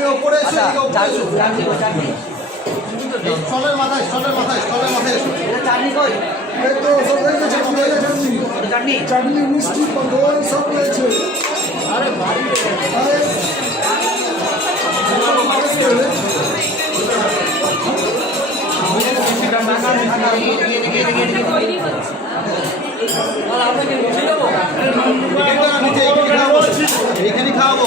তুমি ওপরে এসো আচ্ছা স্টলের মাথায় স্টলের মাথায় স্টলের মাথায় এসো। চাটনি কই? তো সব চাটনি? চাটনি মিষ্টি সব রয়েছে। আরে এইখানে খাওয়াবো এইখানে খাওয়াবো।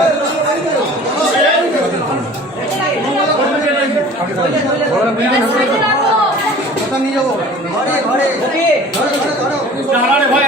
এই ওদিকে নিয়ে যাব ঘরে ভাই